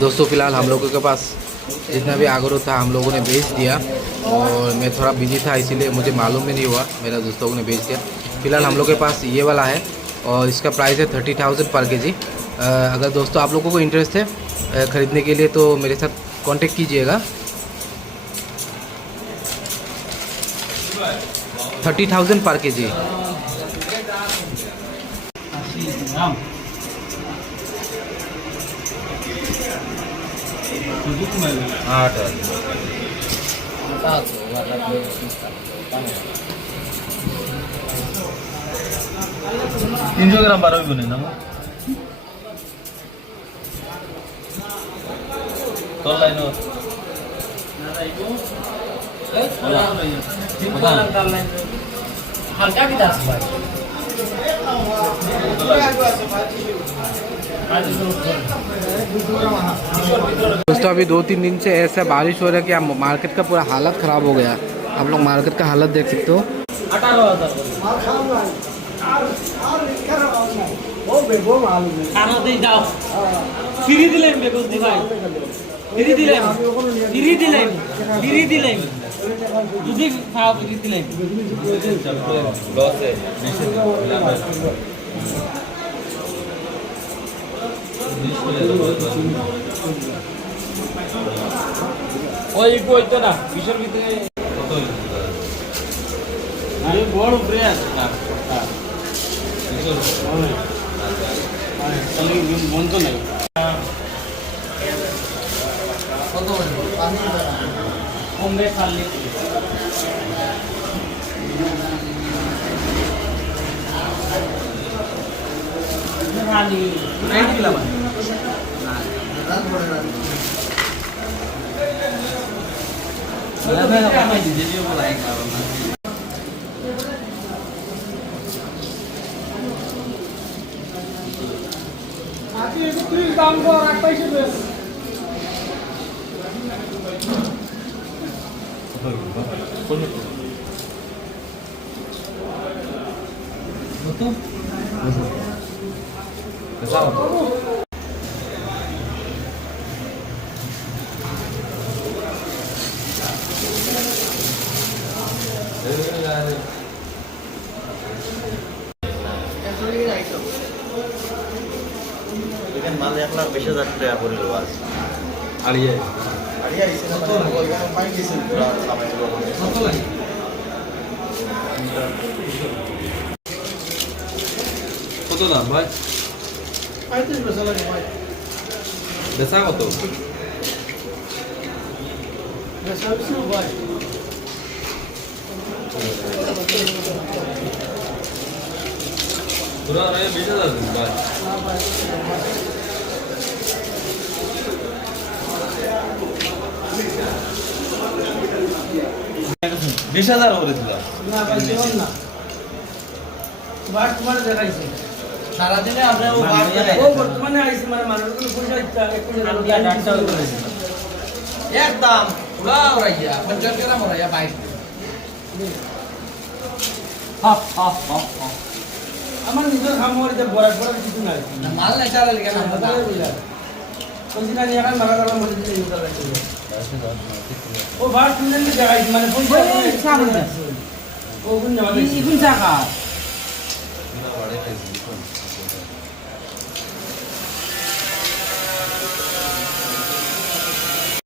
दोस्तों फ़िलहाल हम लोगों के पास जितना भी आगरू था हम लोगों ने बेच दिया और मैं थोड़ा बिजी था इसीलिए मुझे मालूम भी नहीं हुआ, मेरा दोस्तों ने बेच दिया। फ़िलहाल हम लोग के पास ये वाला है और इसका प्राइस है 30,000 पर केजी। अगर दोस्तों आप लोगों को इंटरेस्ट है ख़रीदने के लिए तो मेरे साथ कांटेक्ट कीजिएगा। 30,000 पर केजी। हाँ 300 গ্রাম 12 গুণে না তোর লাইন হালকা কি দাস ভাই दोस्तों अभी 2-3 दिन से ऐसा बारिश हो रहा है कि मार्केट का पूरा हालत ख़राब हो गया। आप लोग मार्केट का हालत देख सकते हो। 18 ওই কইতো না বিশের ভিতরে কত আরে বড় উপরে আছে না হ্যাঁ তাহলে বন্ধ নাই কত পানি কমবে খালি খালি নাই দিলাম মাল 1,20,000 টাকা করে আছে আড়িয়ে আড়িয়ে এসে কত পাই দিছে পুরো সামাই কত লাগে কত দাম ভাই 35 পয়সা লাগে ভাই বেচা কত বেচা 20 ভাই পুরো রে 20,000 দিন ভাই हां भाई 20,000 করে দিলা না ভাই দেন না বাট তোমার দেখাইছে সারা দিনে আমরা ও বাট ও বর্তমানে আইছে মানে মানুষগুলো পয়সা ইচ্ছা একটু দিয়া ডাটা করেছে একদম পুরা ওরাইয়া 50 গ্রাম ওরাইয়া 22 হা হা হা আমার নিজের খামোরিতে বড় বড় কিছু নাই মাল না চালা লাগে না তাহলে বুঝলা কোনদিন আনি এখন মারা গেল মনে দিতে ইউজ লাগে ও ভাট শুনলেন কি জায়গা মানে পয়সা সামনে ও কোন জায়গা